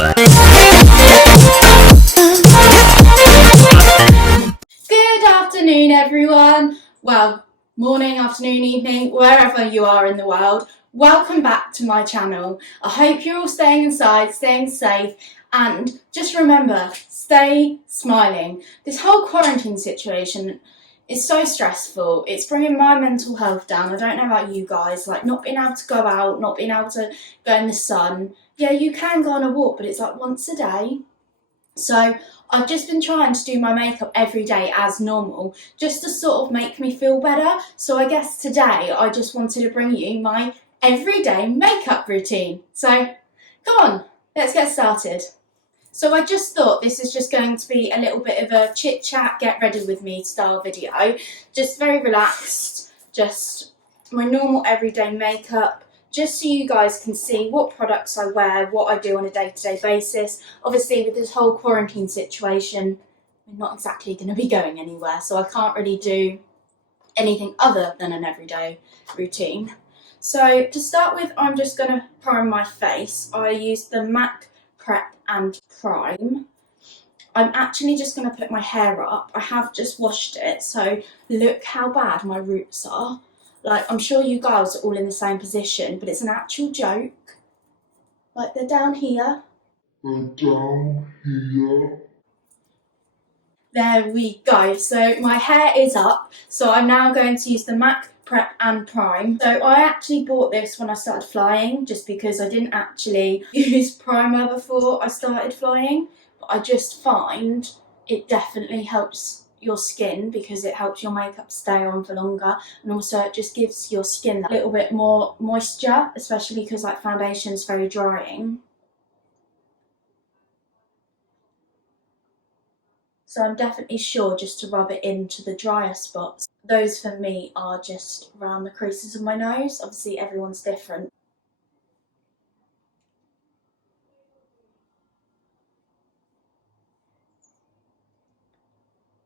Good afternoon, everyone. Well, morning, afternoon, evening, wherever you are in the world. Welcome back to my channel. I hope you're all staying inside, staying safe, and just remember, stay smiling. This whole quarantine situation is so stressful. It's bringing my mental health down. I don't know about you guys, like not being able to go out, not being able to go in the sun. Yeah, you can go on a walk, but it's like once a day. So I've just been trying to do my makeup every day as normal, just to sort of make me feel better. So I guess today I just wanted to bring you my everyday makeup routine. So come on, let's get started. So I just thought this is just going to be a little bit of a chit chat, get ready with me style video. Just very relaxed, just my normal everyday makeup, just so you guys can see what products I wear, what I do on a day-to-day basis. Obviously with this whole quarantine situation, we're not exactly going to be going anywhere, so I can't really do anything other than an everyday routine. So to start with, I'm just going to prime my face. I use the MAC Prep and Prime. I'm actually just going to put my hair up. I have just washed it, so look how bad my roots are. Like, I'm sure you guys are all in the same position, but it's an actual joke. Like, they're down here. There we go. So my hair is up. So I'm now going to use the MAC Prep and Prime. So I actually bought this when I started flying, just because I didn't actually use primer before I started flying. But I just find it definitely helps your skin, because it helps your makeup stay on for longer, and also it just gives your skin a little bit more moisture, especially because like foundation is very drying. So I'm definitely sure just to rub it into the drier spots. Those for me are just around the creases of my nose. Obviously everyone's different.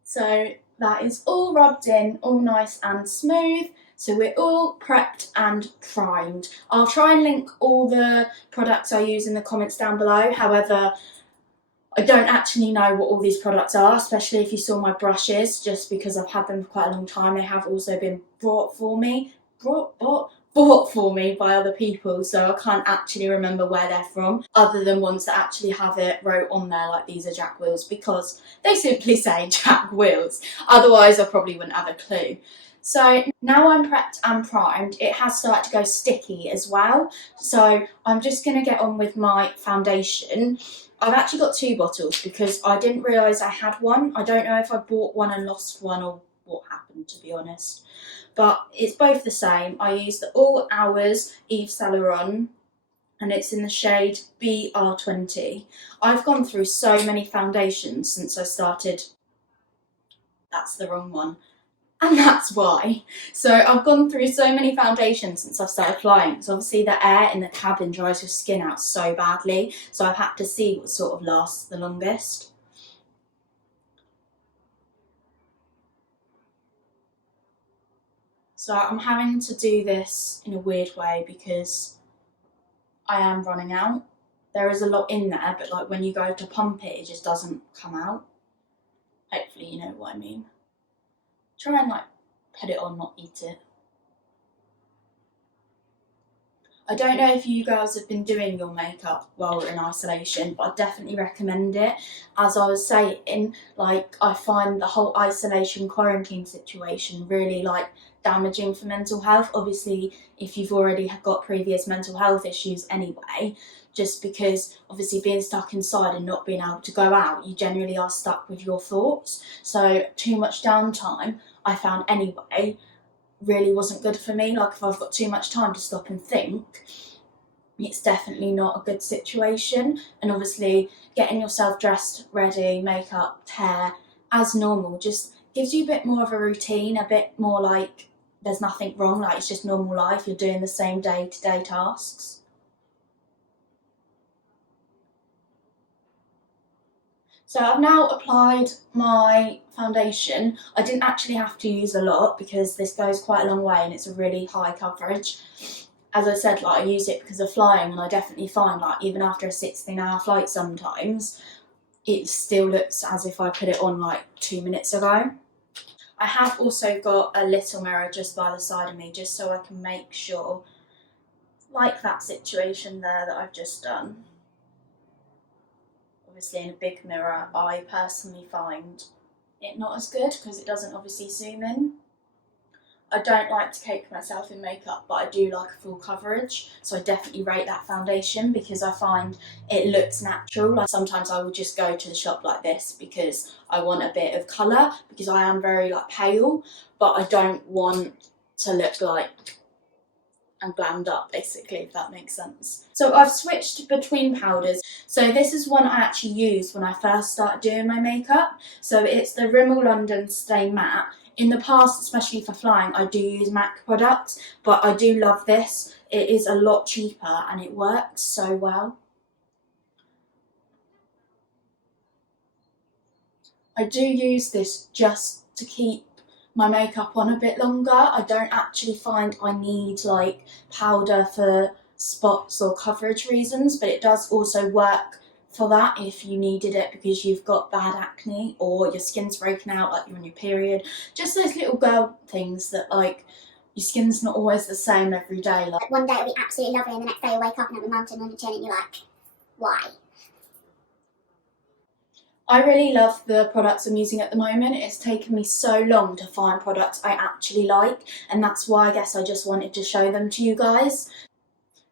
So that is all rubbed in, all nice and smooth. So we're all prepped and primed. I'll try and link all the products I use in the comments down below. However, I don't actually know what all these products are, especially if you saw my brushes, just because I've had them for quite a long time. They have also been bought for me by other people, so I can't actually remember where they're from, other than ones that actually have it wrote on there, like these are Jack Wills, because they simply say Jack Wills. Otherwise I probably wouldn't have a clue. So now I'm prepped and primed, it has started to go sticky as well. So I'm just going to get on with my foundation. I've actually got two bottles because I didn't realise I had one. I don't know if I bought one and lost one or what happened, to be honest. But it's both the same. I use the All Hours Yves Saint Laurent, and it's in the shade BR20. I've gone through so many foundations since I started. That's the wrong one. And that's why. So I've gone through so many foundations since I've started flying. So obviously the air in the cabin dries your skin out so badly. So I've had to see what sort of lasts the longest. So I'm having to do this in a weird way because I am running out. There is a lot in there, but like when you go to pump it, it just doesn't come out. Hopefully you know what I mean. Try and like put it on, not eat it. I don't know if you guys have been doing your makeup while we're in isolation, but I definitely recommend it. As I was saying, like I find the whole isolation quarantine situation really like damaging for mental health. Obviously, if you've already got previous mental health issues anyway, just because obviously being stuck inside and not being able to go out, you generally are stuck with your thoughts. So too much downtime, I found anyway, really wasn't good for me. Like if I've got too much time to stop and think, it's definitely not a good situation. And obviously getting yourself dressed, ready, makeup, hair as normal just gives you a bit more of a routine, a bit more like there's nothing wrong, like it's just normal life, you're doing the same day-to-day tasks. So I've now applied my foundation. I didn't actually have to use a lot because this goes quite a long way and it's a really high coverage. as I said, like I use it because of flying, and I definitely find like even after a 16-hour flight sometimes, it still looks as if I put it on like 2 minutes ago. I have also got a little mirror just by the side of me, just so I can make sure, like that situation there that I've just done. Obviously in a big mirror, I personally find it not as good because it doesn't obviously zoom in. I don't like to cake myself in makeup, but I do like a full coverage, so I definitely rate that foundation because I find it looks natural. Like sometimes I will just go to the shop like this because I want a bit of colour, because I am very like pale, but I don't want to look like I'm glammed up, basically, if that makes sense. So I've switched between powders. So this is one I actually used when I first started doing my makeup. So it's the Rimmel London Stay Matte. In the past, especially for flying, I do use MAC products, but I do love this. It is a lot cheaper and it works so well. I do use this just to keep my makeup on a bit longer. I don't actually find I need like powder for spots or coverage reasons, but it does also work for that if you needed it because you've got bad acne or your skin's breaking out, like you're on your period. Just those little girl things that like your skin's not always the same every day. Like one day it'll be absolutely lovely and the next day you'll wake up and have a mountain on your chin and you're like, why? I really love the products I'm using at the moment. It's taken me so long to find products I actually like, and that's why I guess I just wanted to show them to you guys.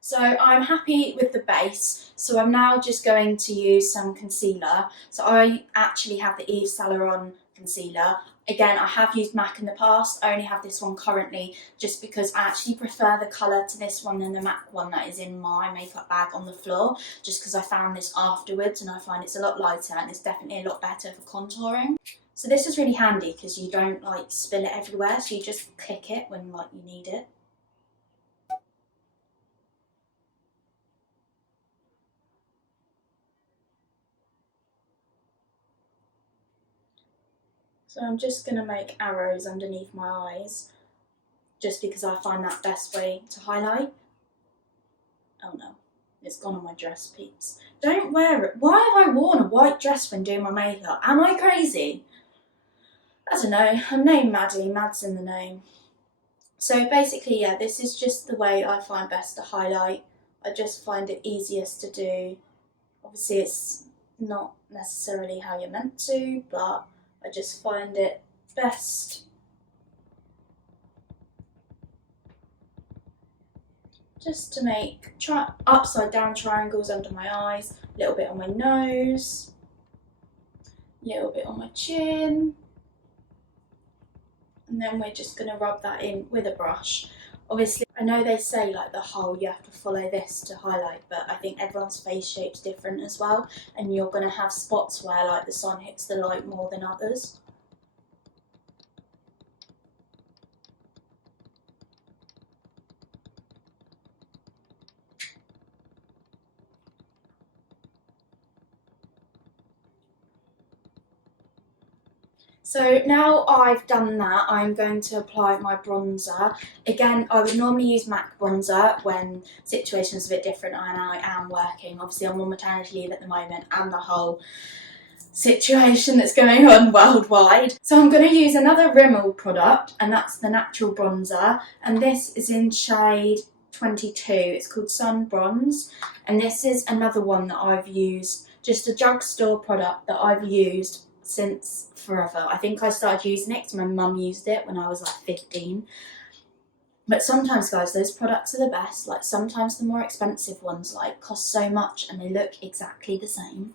So I'm happy with the base, so I'm now just going to use some concealer. So I actually have the Yves Saint Laurent concealer. Again, I have used MAC in the past, I only have this one currently just because I actually prefer the colour to this one than the MAC one that is in my makeup bag on the floor, just because I found this afterwards and I find it's a lot lighter and it's definitely a lot better for contouring. So this is really handy because you don't like spill it everywhere, so you just click it when like you need it. So I'm just going to make arrows underneath my eyes, just because I find that best way to highlight. Oh no, it's gone on my dress, peeps. Don't wear it. Why have I worn a white dress when doing my makeup? Am I crazy? I don't know, I'm named Maddy, Mad's in the name. So basically, yeah, this is just the way I find best to highlight. I just find it easiest to do. Obviously it's not necessarily how you're meant to, but I just find it best. Just to make upside down triangles under my eyes, a little bit on my nose, a little bit on my chin, and then we're just going to rub that in with a brush. Obviously, I know they say like the whole you have to follow this to highlight, but I think everyone's face shape's different as well, and you're going to have spots where like the sun hits the light more than others. So now I've done that, I'm going to apply my bronzer. Again, I would normally use MAC bronzer when situations are a bit different and I am working. Obviously I'm on maternity leave at the moment and the whole situation that's going on worldwide. So I'm going to use another Rimmel product, and that's the Natural Bronzer, and this is in shade 22. It's called Sun Bronze, and this is another one that I've used, just a drugstore product that I've used since forever. I think I started using it because my mum used it when I was like 15. But sometimes, guys, those products are the best. Like sometimes the more expensive ones like cost so much and they look exactly the same.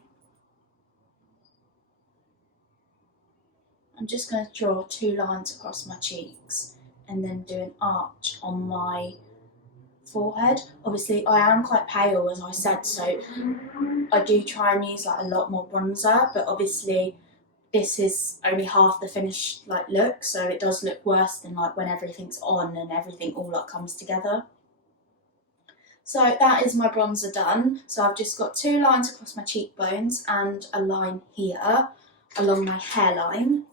I'm just going to draw 2 lines across my cheeks and then do an arch on my forehead. Obviously I am quite pale, as I said, so I do try and use like a lot more bronzer, but obviously this is only half the finished like look, so it does look worse than like when everything's on and everything all like comes together. So that is my bronzer done. So I've just got 2 lines across my cheekbones and a line here along my hairline.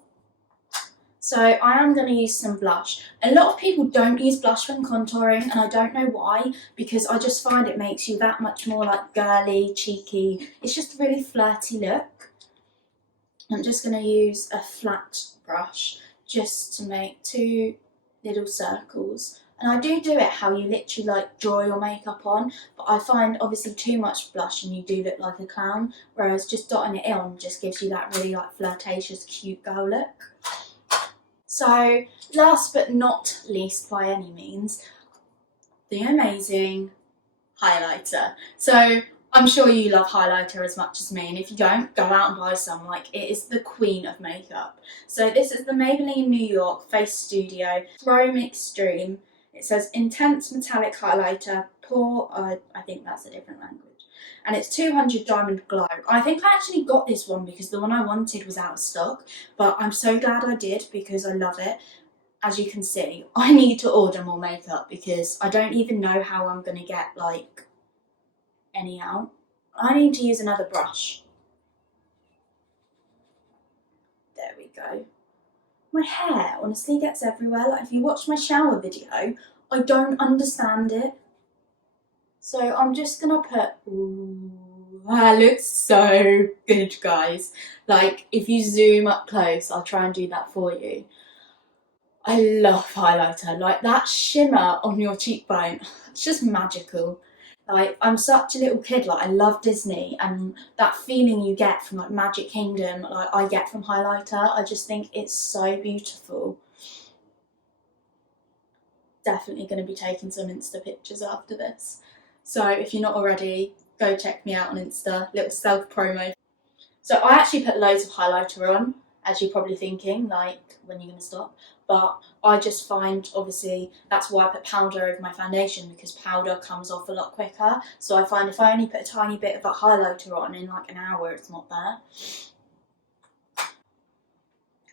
So I am going to use some blush. A lot of people don't use blush when contouring, and I don't know why, because I just find it makes you that much more like girly, cheeky. It's just a really flirty look. I'm just going to use a flat brush just to make 2 little circles. And I do it how you literally like draw your makeup on, but I find obviously too much blush and you do look like a clown, whereas just dotting it on just gives you that really like flirtatious, cute girl look. So last but not least by any means, the amazing highlighter. So I'm sure you love highlighter as much as me, and if you don't, go out and buy some. Like, it is the queen of makeup. So this is the Maybelline New York Face Studio Chrome Extreme. It says intense metallic highlighter, I think that's a different language. And it's 200 Diamond Glow. I think I actually got this one because the one I wanted was out of stock, but I'm so glad I did because I love it. As you can see, I need to order more makeup because I don't even know how I'm going to get like any out. I need to use another brush. There we go. My hair honestly gets everywhere. Like, if you watch my shower video, I don't understand it. So I'm just gonna put, ooh, that looks so good, guys. Like, if you zoom up close, I'll try and do that for you. I love highlighter, like that shimmer on your cheekbone, it's just magical. Like, I'm such a little kid, like I love Disney, and that feeling you get from like Magic Kingdom, like I get from highlighter, I just think it's so beautiful. Definitely going to be taking some Insta pictures after this. So if you're not already, go check me out on Insta, little self promo. So I actually put loads of highlighter on, as you're probably thinking, like, when you're going to stop. But I just find, obviously, that's why I put powder over my foundation, because powder comes off a lot quicker. So I find if I only put a tiny bit of a highlighter on, in like an hour, it's not there.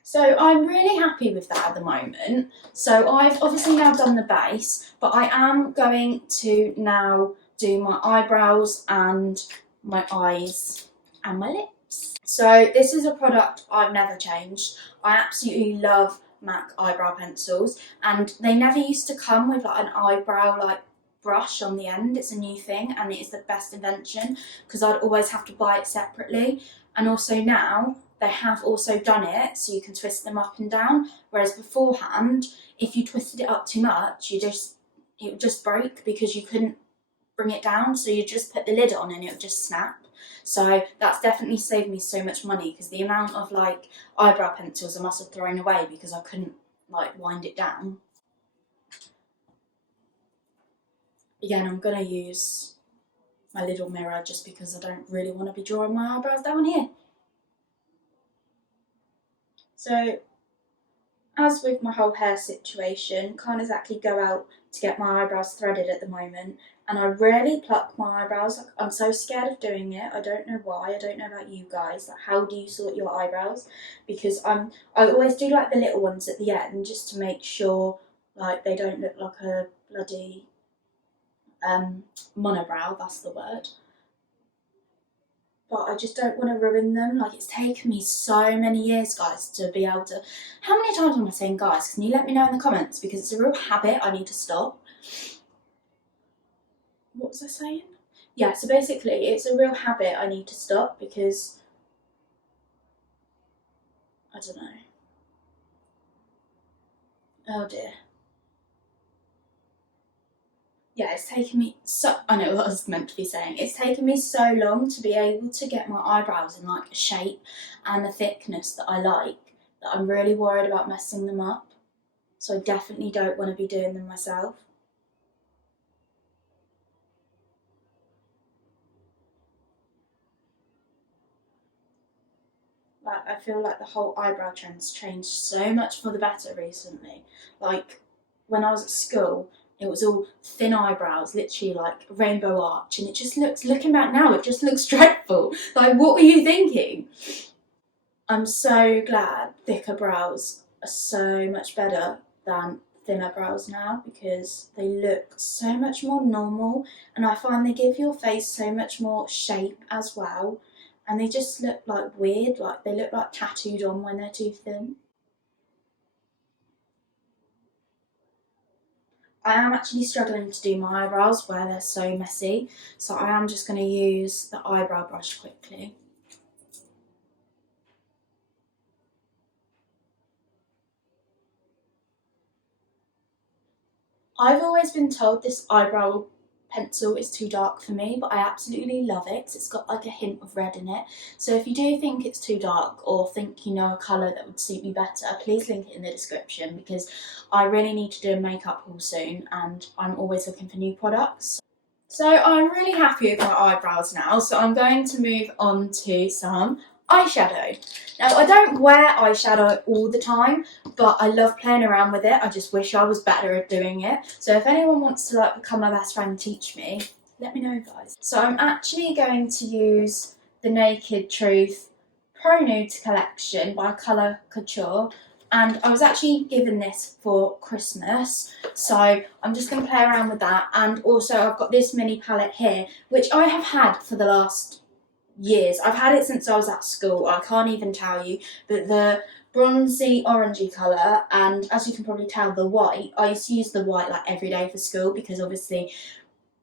So I'm really happy with that at the moment. So I've obviously now done the base, but I am going to now do my eyebrows and my eyes and my lips. So this is a product I've never changed. I absolutely love MAC eyebrow pencils, and they never used to come with like an eyebrow like brush on the end. It's a new thing, and it is the best invention because I'd always have to buy it separately. And also now they have also done it so you can twist them up and down, whereas beforehand, if you twisted it up too much, it would just break because you couldn't bring it down, so you just put the lid on and it would just snap. So that's definitely saved me so much money, because the amount of like eyebrow pencils I must have thrown away because I couldn't like wind it down. Again, I'm gonna use my little mirror just because I don't really want to be drawing my eyebrows down here. So, as with my whole hair situation, can't exactly go out to get my eyebrows threaded at the moment, and I rarely pluck my eyebrows. Like, I'm so scared of doing it. I don't know why. I don't know about you guys. Like, how do you sort your eyebrows? Because I always do like the little ones at the end just to make sure like they don't look like a bloody monobrow. That's the word. But I just don't want to ruin them. Like, it's taken me so many years, guys, to be able to... How many times am I saying guys? Can you let me know in the comments? Because it's a real habit I need to stop. What was I saying? Yeah, so basically, it's a real habit I need to stop because... I don't know. Oh dear. Yeah, it's taken me so... I know what I was meant to be saying. It's taken me so long to be able to get my eyebrows in like a shape and the thickness that I like, that I'm really worried about messing them up. So I definitely don't want to be doing them myself. Like, I feel like the whole eyebrow trend's changed so much for the better recently. Like, when I was at school, it was all thin eyebrows, literally like rainbow arch, and it just looks, looking back now, it just looks dreadful. Like, what were you thinking? I'm so glad thicker brows are so much better than thinner brows now, because they look so much more normal, and I find they give your face so much more shape as well, and they just look like weird, like they look like tattooed on when they're too thin. I am actually struggling to do my eyebrows where they're so messy, so I am just going to use the eyebrow brush quickly. I've always been told this eyebrow pencil is too dark for me, but I absolutely love it because it's got like a hint of red in it. So if you do think it's too dark or think you know a colour that would suit me better, please link it in the description because I really need to do a makeup haul soon and I'm always looking for new products. So I'm really happy with my eyebrows now, so I'm going to move on to some eyeshadow. Now I don't wear eyeshadow all the time, but I love playing around with it. I just wish I was better at doing it. So if anyone wants to like become my best friend and teach me, let me know guys. So I'm actually going to use the Naked Truth Pro Nude Collection by Colour Couture. And I was actually given this for Christmas, so I'm just going to play around with that. And also I've got this mini palette here, which I have had for the last years. I've had it since I was at school. I can't even tell you, but the bronzy orangey colour, and as you can probably tell, the white, I used to use the white like every day for school because obviously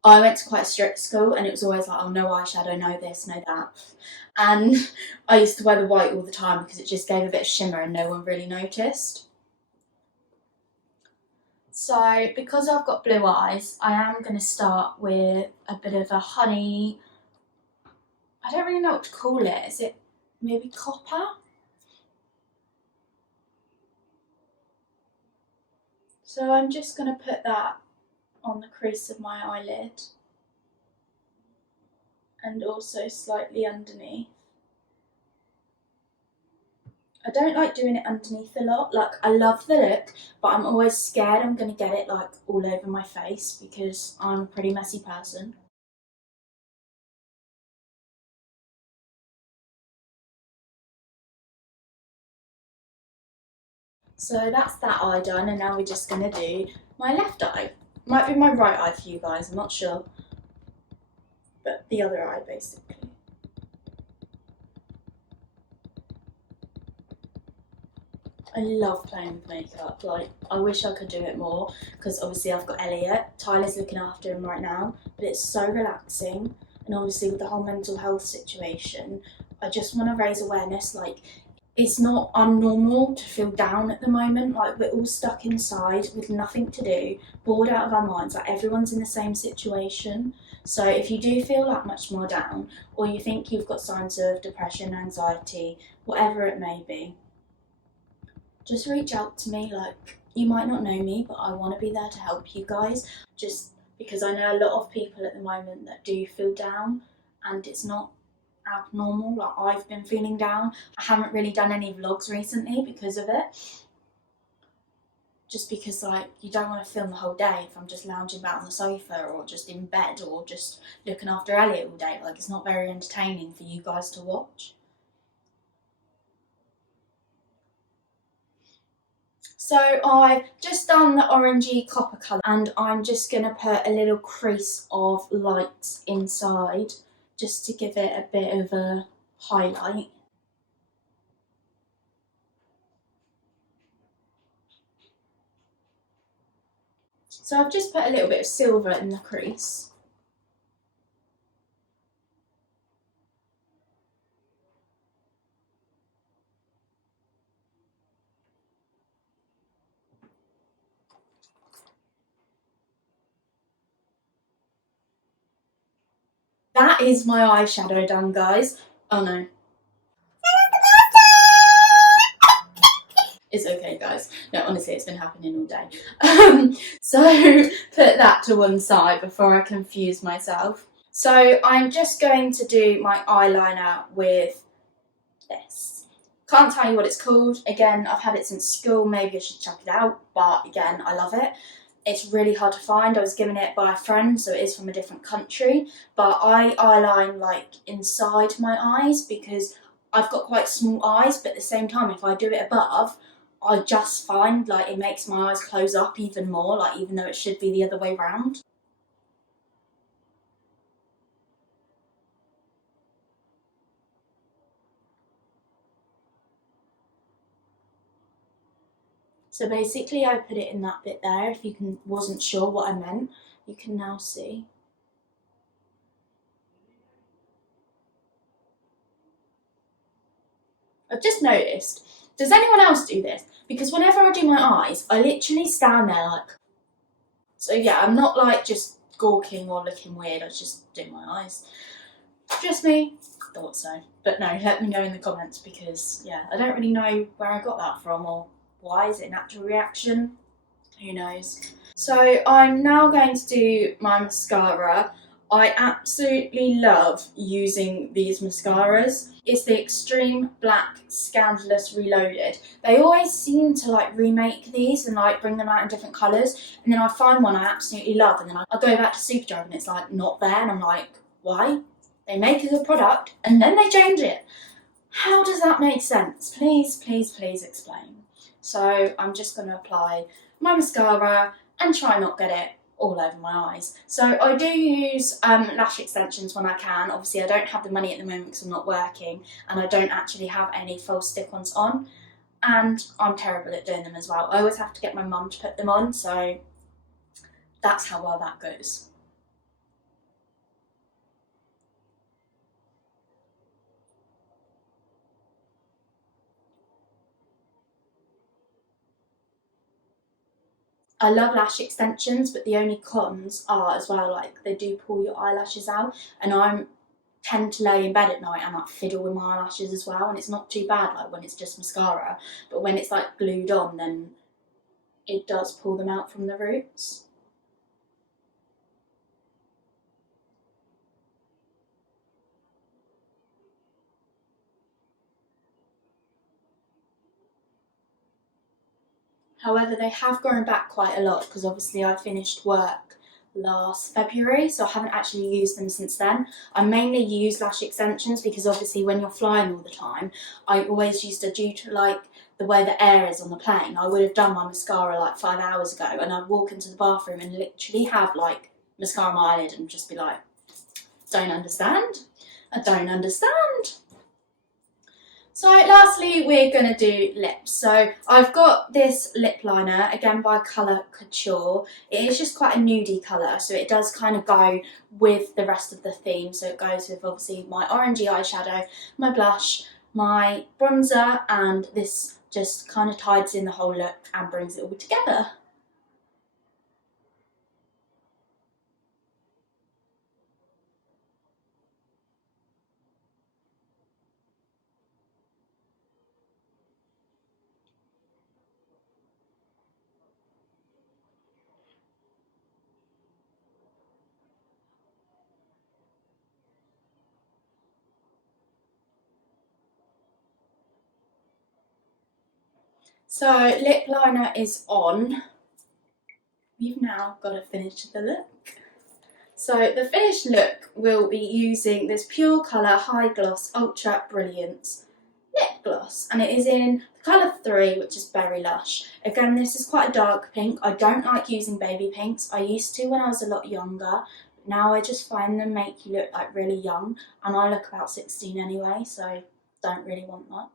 I went to quite a strict school and it was always like, oh, no eyeshadow, no this, no that. And I used to wear the white all the time because it just gave a bit of shimmer and no one really noticed. So because I've got blue eyes, I am going to start with a bit of a honey, I don't really know what to call it, is it maybe copper? So I'm just going to put that on the crease of my eyelid and also slightly underneath. I don't like doing it underneath a lot. Like, I love the look, but I'm always scared I'm going to get it like all over my face because I'm a pretty messy person. So that's that eye done, and now we're just going to do my left eye. Might be my right eye for you guys, I'm not sure. But the other eye basically. I love playing with makeup. Like, I wish I could do it more because obviously I've got Elliot. Tyler's looking after him right now, but it's so relaxing. And obviously with the whole mental health situation, I just want to raise awareness. Like, it's not unnormal to feel down at the moment. Like, we're all stuck inside with nothing to do, bored out of our minds. Like, everyone's in the same situation. So if you do feel that much more down, or you think you've got signs of depression, anxiety, whatever it may be, just reach out to me. Like, you might not know me, but I want to be there to help you guys, just because I know a lot of people at the moment that do feel down and it's not abnormal. Like, I've been feeling down. I haven't really done any vlogs recently because of it, just because like you don't want to film the whole day if I'm just lounging about on the sofa or just in bed or just looking after Elliot all day. Like, it's not very entertaining for you guys to watch. So I've just done the orangey copper colour and I'm just going to put a little crease of light inside just to give it a bit of a highlight. So I've just put a little bit of silver in the crease. That is my eyeshadow done, guys. Oh no. It's okay, guys. No, honestly, it's been happening all day. So put that to one side before I confuse myself. So I'm just going to do my eyeliner with this. Can't tell you what it's called. Again, I've had it since school. Maybe I should check it out. But again, I love it. It's really hard to find. I was given it by a friend, so it is from a different country. But I eyeline like inside my eyes because I've got quite small eyes. But at the same time, if I do it above, I just find like it makes my eyes close up even more. Like, even though it should be the other way round. So basically I put it in that bit there. If you wasn't sure what I meant, you can now see. I've just noticed, does anyone else do this? Because whenever I do my eyes, I literally stand there like, so yeah, I'm not like just gawking or looking weird, I just do my eyes. Just me, thought so. But no, let me know in the comments because yeah, I don't really know where I got that from or why. Is it a natural reaction? Who knows? So I'm now going to do my mascara. I absolutely love using these mascaras. It's the Extreme Black Scandalous Reloaded. They always seem to like remake these and like bring them out in different colours, and then I find one I absolutely love and then I go back to Superdrug and it's like not there and I'm like, why? They make a good product and then they change it. How does that make sense? Please, please, please explain. So I'm just going to apply my mascara and try not get it all over my eyes. So I do use lash extensions when I can. Obviously I don't have the money at the moment because I'm not working and I don't actually have any false stick-ons on, and I'm terrible at doing them as well. I always have to get my mum to put them on, so that's how well that goes. I love lash extensions, but the only cons are as well, like they do pull your eyelashes out, and I tend to lay in bed at night and like fiddle with my eyelashes as well, and it's not too bad like when it's just mascara, but when it's like glued on then it does pull them out from the roots. However, they have grown back quite a lot because obviously I finished work last February, so I haven't actually used them since then. I mainly use lash extensions because obviously when you're flying all the time, I always used to, due to like the way the air is on the plane, I would have done my mascara like 5 hours ago and I'd walk into the bathroom and literally have like mascara on my eyelid and just be like, don't understand, I don't understand. So lastly, we're going to do lips. So I've got this lip liner, again by colour Couture. It is just quite a nudie colour, so it does kind of go with the rest of the theme. So it goes with obviously my orangey eyeshadow, my blush, my bronzer, and this just kind of tides in the whole look and brings it all together. So lip liner is on. We've now got to finish the look. So the finished look will be using this Pure Colour High Gloss Ultra Brilliance lip gloss, and it is in the colour 3, which is Berry Lush. Again, this is quite a dark pink. I don't like using baby pinks. I used to when I was a lot younger, but now I just find them make you look like really young, and I look about 16 anyway, so don't really want that.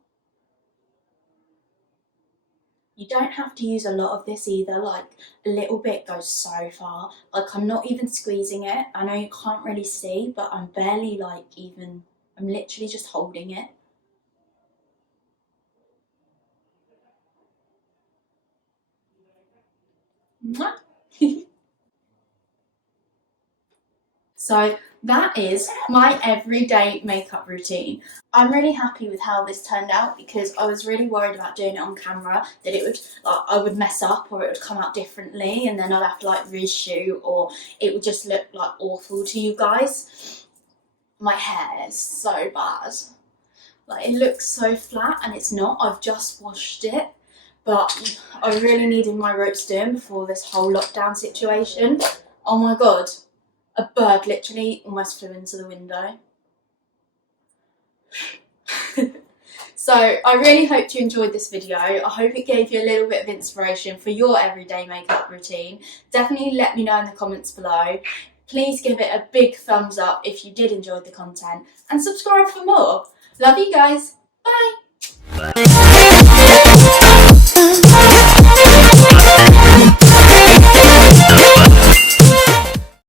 You don't have to use a lot of this either, like a little bit goes so far. Like I'm not even squeezing it. I know you can't really see, but I'm barely like even, I'm literally just holding it. So that is my everyday makeup routine. I'm really happy with how this turned out because I was really worried about doing it on camera, that it would, like, I would mess up or it would come out differently and then I'd have to like reshoot or it would just look like awful to you guys. My hair is so bad. Like it looks so flat and it's not. I've just washed it, but I really needed my ropes doing before this whole lockdown situation. Oh my god. A bird literally almost flew into the window. So I really hope you enjoyed this video. I hope it gave you a little bit of inspiration for your everyday makeup routine. Definitely let me know in the comments below. Please give it a big thumbs up if you did enjoy the content and subscribe for more. Love you guys. Bye.